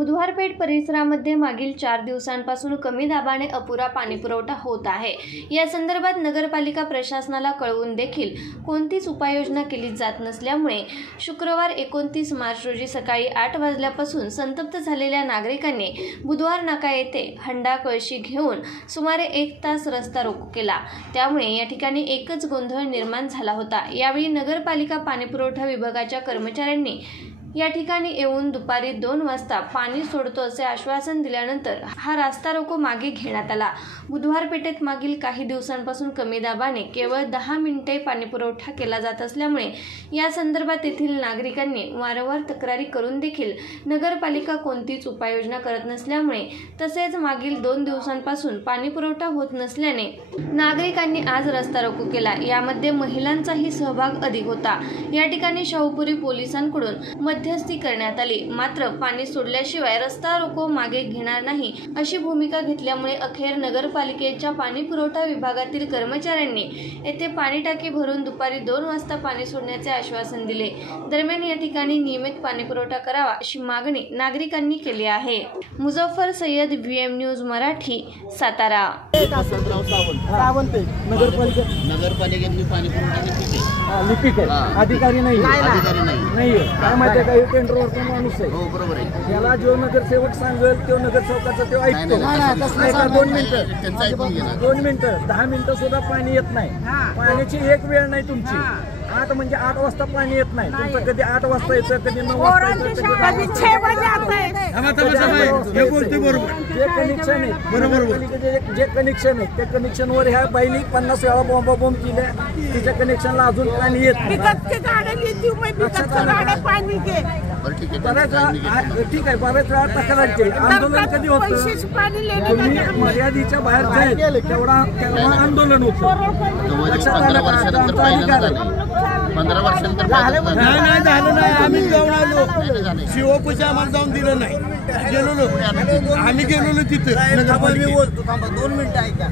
बुधवारपेठ परिसरामध्ये मागील 4 दिवसांपासून कमी दाबाने अपुरा पाणीपुरवठा होत आहे। या संदर्भात नगरपालिका प्रशासनाला कळवून देखील कोणतीच उपाययोजना केली जात नसल्यामुळे शुक्रवार 29 मार्च रोजी सकाळी 8 वाजल्यापासून संतप्त झालेल्या नागरिकांनी बुधवार नाका येथे हंडा कळशी घेऊन सुमारे 1 तास रस्ता रोको केला। त्यामुळे या ठिकाणी एकच गोंधळ निर्माण झाला होता। यावेळी नगरपालिका पाणीपुरवठा विभागाच्या कर्मचाऱ्यांनी या ठिकाणी येऊन दुपारी 2 वाजता पाणी सोडतो असे आश्वासन दिल्यानंतर हा रास्ता रोको मागे घेण्यात आला। बुधवार पेठेत मागील काही दिवसांपासून कमी दाबाने केवळ 10 मिनिटे पाणीपुरवठा केला जात असल्यामुळे या संदर्भात येथील नागरिकांनी वारंवार तक्रारी करून देखील नगरपालिका कोणतीच उपाययोजना करत नसल्यामुळे तसेच मागील 2 दिवसांपासून पाणीपुरवठा होत नसल्याने नागरिकांनी आज रस्ता रोको केला। यामध्ये महिलांचाही सहभाग अधिक होता। या ठिकाणी शाहूपुरी पोलिसांकडून मध्यस्थी करण्यात आली, मात्र पाणी सोडल्याशिवाय रस्ता रोको मागे घेणार नाही अशी भूमिका घेतल्यामुळे अखेर नगरपालिकेच्या पाणीपुरवठा विभागातील कर्मचाऱ्यांनी येथे पाणी टाकी भरून दुपारी 2 वाजता पाणी सोडण्याचे आश्वासन दिले। दरम्यान या ठिकाणी नियमित पाणीपुरवठा करावा अशी मागणी नागरिकांनी केली आहे। Muzaffar Sayyad, VM news Marathi, Satara. नगरपालिकेतली पाणीपुरवठा लिपिक आहे, अधिकारी नाही काय माहिती आहे का? टेंडरवरचा माणूस आहे। हो बरोबर आहे। याला जो नगरसेवक सांगेल तो नगरसेवकाचा तो ऐकतो। 2 मिनिटं 2 मिनिटं 10 मिनिटं सुद्धा पाणी येत नाही। पाण्याची एक वेळ नाही तुमची। 8 म्हणजे 8 वाजता पाणी येत नाही तुमचं। कधी 8 वाजता येतं, कधी 9 वाजता येतं, जे कनेक्शन आहे बरोबर, जे कनेक्शन आहे त्या कनेक्शनवर ह्या बाईनी 50 वेळा बॉम्ब केल्या। तिच्या कनेक्शनला अजून पाणी येत नाही। ठीक आहे, बऱ्याच वेळा तक्रार केली। आंदोलन कधी होतं? तुम्ही मर्यादेच्या बाहेर जाईल तेव्हा आंदोलन होतं। 15 वर्षानंतर नाही झालं नाही। आम्ही जाऊन आलो, शिवपूजा आम्हाला जाऊन दिलं नाही। आम्ही गेलो तिथे। 2 मिनिटं ऐका